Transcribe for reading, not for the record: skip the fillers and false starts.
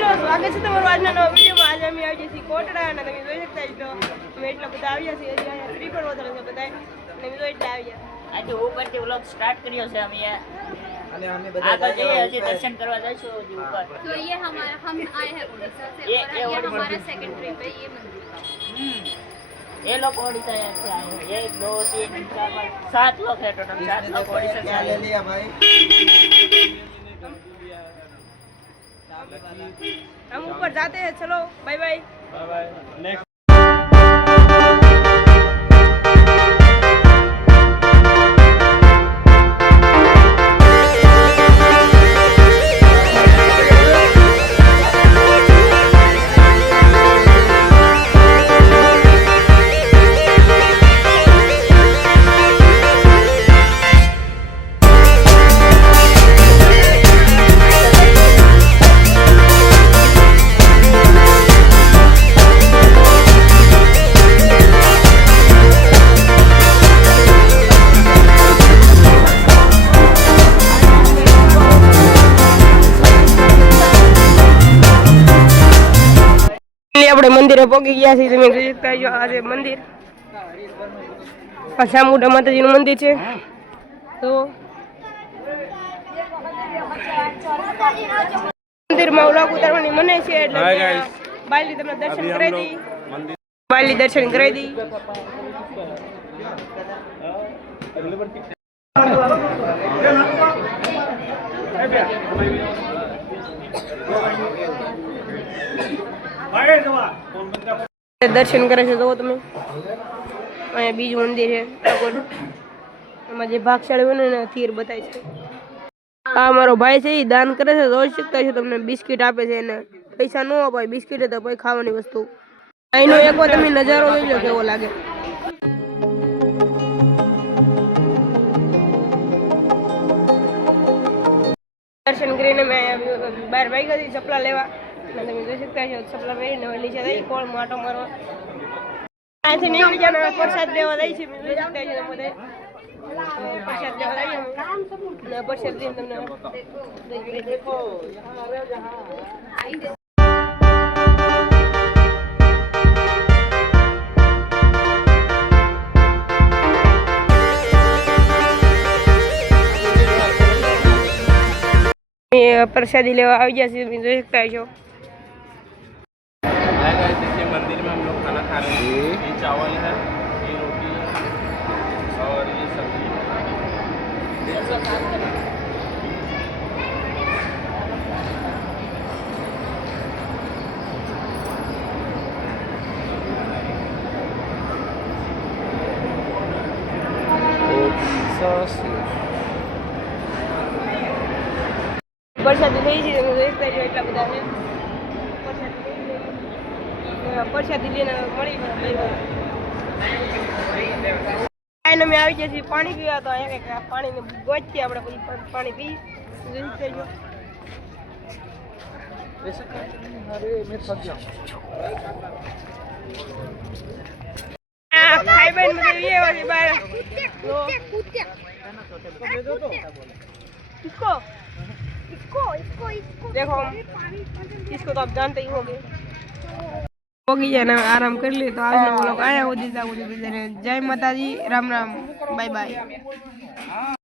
મિત્રો સ્વાગત છે તમારું આજના નવા વિડીયોમાં। આજે અમે આવી છીએ કોટડા અને તમે જોઈ શકતા છો અમે એટલા બધા આવ્યા છીએ અહીંયા ફ્રી પણ વધારે છે બધા અને અમે એટલા આવ્યા આજે ઉપરથી વ્લોગ સ્ટાર્ટ કર્યો છે અમે અને અમે બધા હજી દર્શન કરવા જઈશું હજી ઉપર। तो ये हमारा हम आए हैं उड़ीसा से और ये हमारा सेकंड ट्रिप है ये मंदिर का। ये लोग ओडिशा से आए हैं 1 2 3 4 5 7 लोग है टोटल 7 लोग ओडिशा से ले लिया भाई। हम ऊपर जाते हैं चलो bye bye bye bye next આપણે મંદિરે પહોંચી ગયા છીએ તમે જોઈ શકતા છો આ છે મંદિર આ ચામુંડા માતાજીનું મંદિર છે તો મંદિરમાં વ્લોગ ઉતારવાની મને છે એટલે બાયલી તમને દર્શન કરાવી દી બાયલી દર્શન કરાવી દી દર્શન કરે છે તો તમે અહીંયા બીજું મંદિર છે એમાં જે ભાગશાળી બને ને તીર બતાય છે આ મારો ભાઈ છે એ દાન કરે છે જોઈ શકતા છો તમને બિસ્કિટ આપે છે એને પૈસા ન અપાય બિસ્કિટ તો પછી ખાવાની વસ્તુ અહીંનો એક વાર તમે નજારો જોઈ લો કેવો લાગે દર્શન કરીને મેં બહાર ભાઈ ગઈ ચપલા લેવા તમે જોઈ શકતા છો ચપલા પહેરીને નીચે જઈ કોળ માટો મારવા અહીંથી નીકળી જાય પ્રસાદ લેવા જાય છે જોઈ શકતા છો તમે પ્રસાદ લેવા જઈએ અને પ્રસાદ લઈને તમને प्रसादी लेवा आ गया से जोई सकता हो। देखिए मंदिर में हम लोग खाना खा रहे हैं। ये चावल है, ये रोटी और ये सब्जी। प्रसादी लई છે તમે જોઈ શકો એટલા બધા છે પ્રસાદી લઈને મળી આઈને અમે આવી ગયા છીએ પાણી પીવા તો અહીંયા પાણીને ગોચીએ આપણે પછી પાણી પી જોઈ શકો अरे मैं थक गया। खाई बहन मुझे ये वाली बार किसको इसको देखो इसको तो आप जानते ही होंगे होगी जाना आराम कर लिए तो आज हम लोग आया हो जय माता जी राम राम बाय बाय।